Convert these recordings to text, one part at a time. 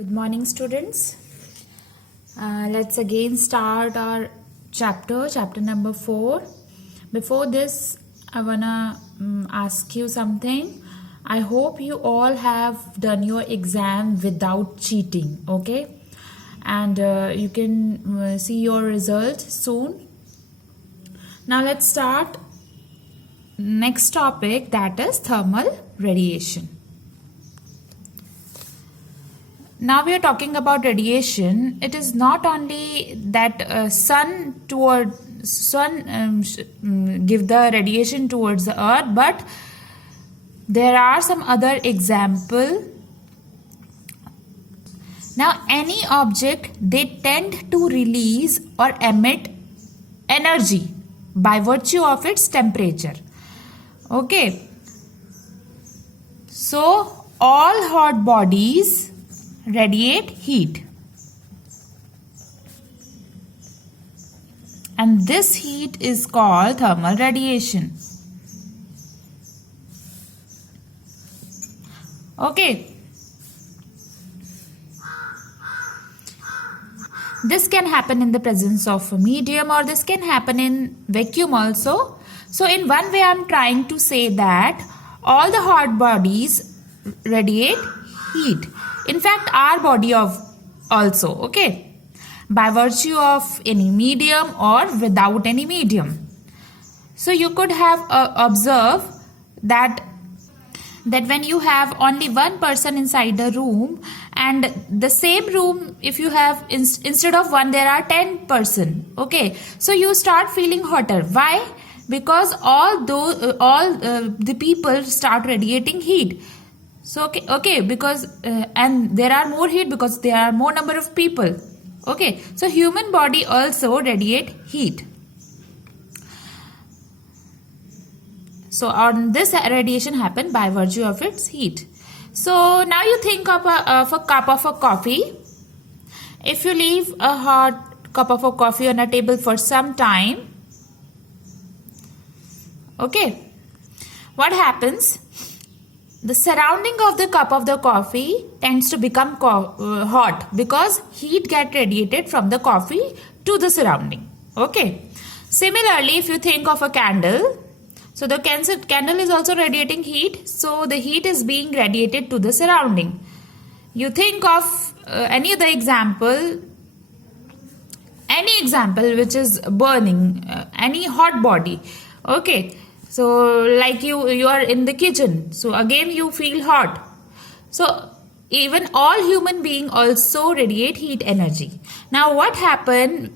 Good morning, students. Let's again start our chapter number 4. Before this, I wanna ask you something. I hope you all have done your exam without cheating, okay? And you can see your result soon. Now let's start next topic, that is thermal radiation. Now we are talking about radiation. It is not only that sun give the radiation towards the earth, but there are some other example. Now any object, they tend to release or emit energy by virtue of its temperature. Okay. So all hot bodies radiate heat, and this heat is called thermal radiation. Okay, this can happen in the presence of a medium, or this can happen in vacuum also. So in one way, I'm trying to say that all the hot bodies radiate heat. In fact, our body also, okay, by virtue of any medium or without any medium. So you could have observed that when you have only one person inside the room, and the same room, if you have instead of one, there are 10 person, okay, so you start feeling hotter. Why? Because all the people start radiating heat. So okay, because and there are more heat because there are more number of people. Okay, so human body also radiate heat. So on this radiation happen by virtue of its heat. So now you think of a cup of a coffee. If you leave a hot cup of a coffee on a table for some time, okay, what happens? The surrounding of the cup of the coffee tends to become hot because heat get radiated from the coffee to the surrounding. Okay. Similarly, if you think of a candle, so the candle is also radiating heat, so the heat is being radiated to the surrounding. You think of any other example, which is burning, any hot body. Okay. So like you are in the kitchen, so again you feel hot. So even all human beings also radiate heat energy. Now what happens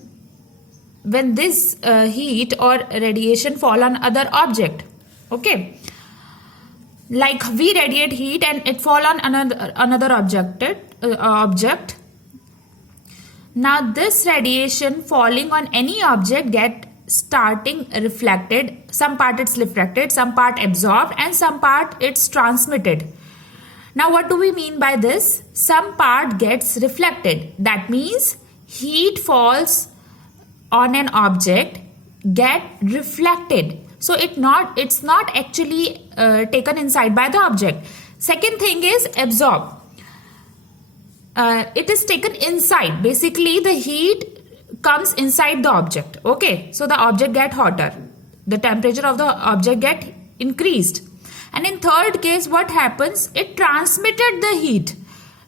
when this heat or radiation fall on other object? Okay, like we radiate heat and it fall on another object. Now this radiation falling on any object get starting reflected. Some part it's reflected, some part absorbed, and some part it's transmitted. Now what do we mean by this? Some part gets reflected. That means heat falls on an object, get reflected. So it's not actually taken inside by the object. Second thing is absorb. It is taken inside. Basically the heat comes inside the object. Okay, so the object get hotter, the temperature of the object get increased. And in third case, what happens? It transmitted the heat.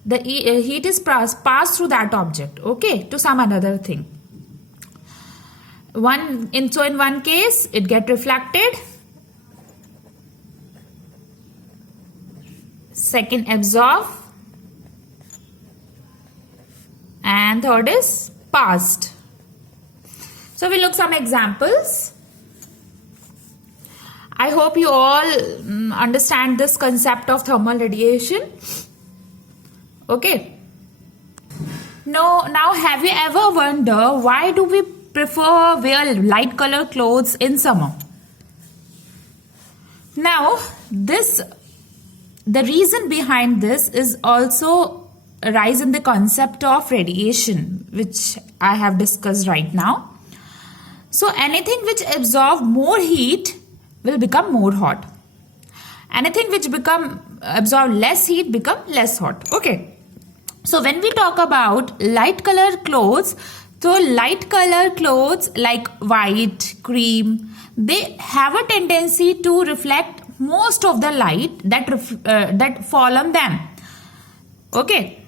The heat is passed through that object, okay, to some another thing. In one case it get reflected, second absorb, and third is passed. So we look some examples. I hope you all understand this concept of thermal radiation. Okay. Now have you ever wondered why do we prefer wear light color clothes in summer? Now the reason behind this is also a rise in the concept of radiation, which I have discussed right now. So anything which absorbs more heat will become more hot. Anything which absorb less heat become less hot. Okay. So when we talk about light color clothes, so light color clothes like white, cream, they have a tendency to reflect most of the light that fall on them. Okay.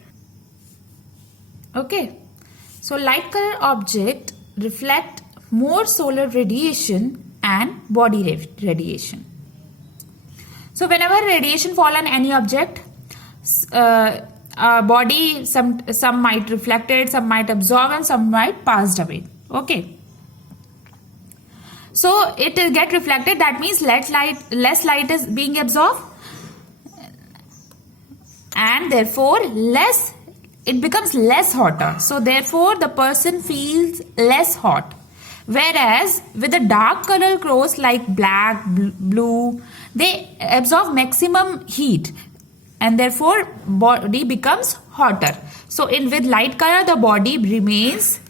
So light color object reflect more solar radiation and body radiation. So whenever radiation fall on any object, body, some might reflect it, some might absorb, and some might passed away. Okay. So it get reflected. That means less light is being absorbed, and therefore it becomes less hotter. So therefore the person feels less hot. Whereas with the dark color clothes like black, blue, they absorb maximum heat, and therefore body becomes hotter. So with light color the body remains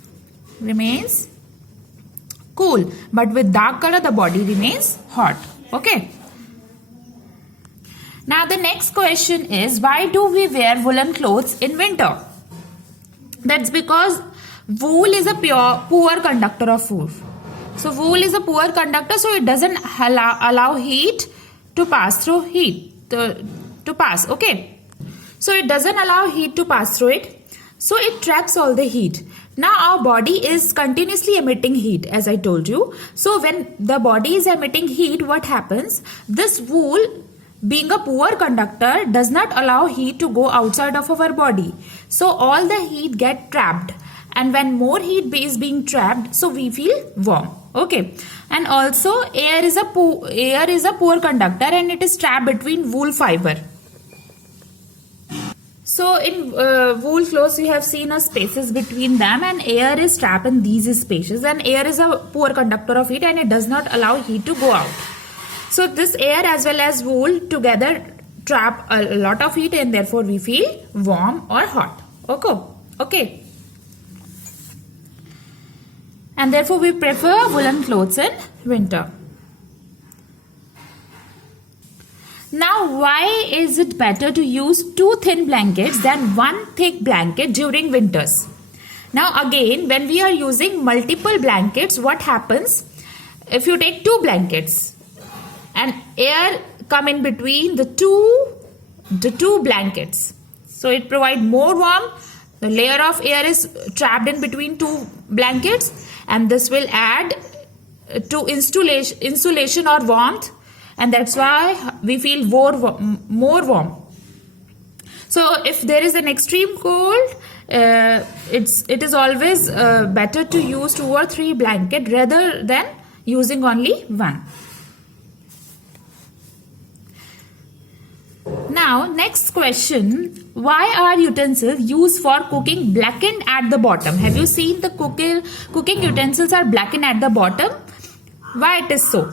cool, but with dark color the body remains hot. Okay. Now the next question is, why do we wear woolen clothes in winter? That's because wool is a poor conductor of food. So wool is a poor conductor, so it doesn't allow heat to pass through okay. So it doesn't allow heat to pass through it. So it traps all the heat. Now our body is continuously emitting heat, as I told you. So when the body is emitting heat, what happens? This wool, being a poor conductor, does not allow heat to go outside of our body. So all the heat get trapped, and when more heat is being trapped, so we feel warm. Okay. And also air is a poor conductor, and it is trapped between wool fiber. So in wool clothes, you have seen spaces between them, and air is trapped in these spaces, and air is a poor conductor of heat, and it does not allow heat to go out. So this air as well as wool together trap a lot of heat, and therefore we feel warm or hot. Okay. And therefore we prefer woolen clothes in winter. Now, why is it better to use 2 thin blankets than 1 thick blanket during winters? Now again, when we are using multiple blankets, what happens? If you take 2 blankets and air come in between the two blankets, so it provides more warmth. The layer of air is trapped in between 2 blankets, and this will add to insulation or warmth, and that's why we feel more warm. So if there is an extreme cold, it is always better to use 2 or 3 blankets rather than using only 1. Now next question, why are utensils used for cooking blackened at the bottom? Have you seen the cooking utensils are blackened at the bottom? Why it is so?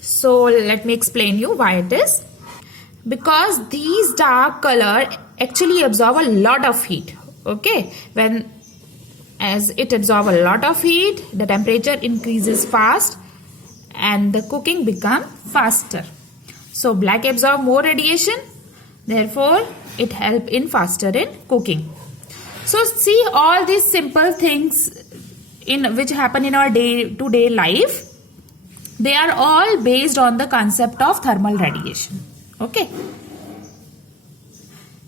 So let me explain you why it is. Because these dark color actually absorb a lot of heat. Okay, as it absorbs a lot of heat, the temperature increases fast and the cooking becomes faster. So black absorb more radiation, therefore it help in faster in cooking. So see, all these simple things which happen in our day-to-day life, they are all based on the concept of thermal radiation. Okay.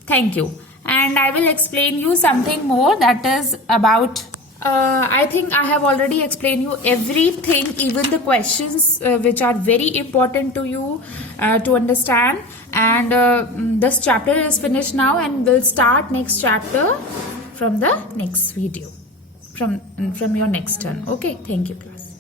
Thank you. And I will explain you something more, that is about I think I have already explained you everything, even the questions which are very important to you to understand. And this chapter is finished now, and we'll start next chapter from the next video, from your next turn. Okay, thank you class.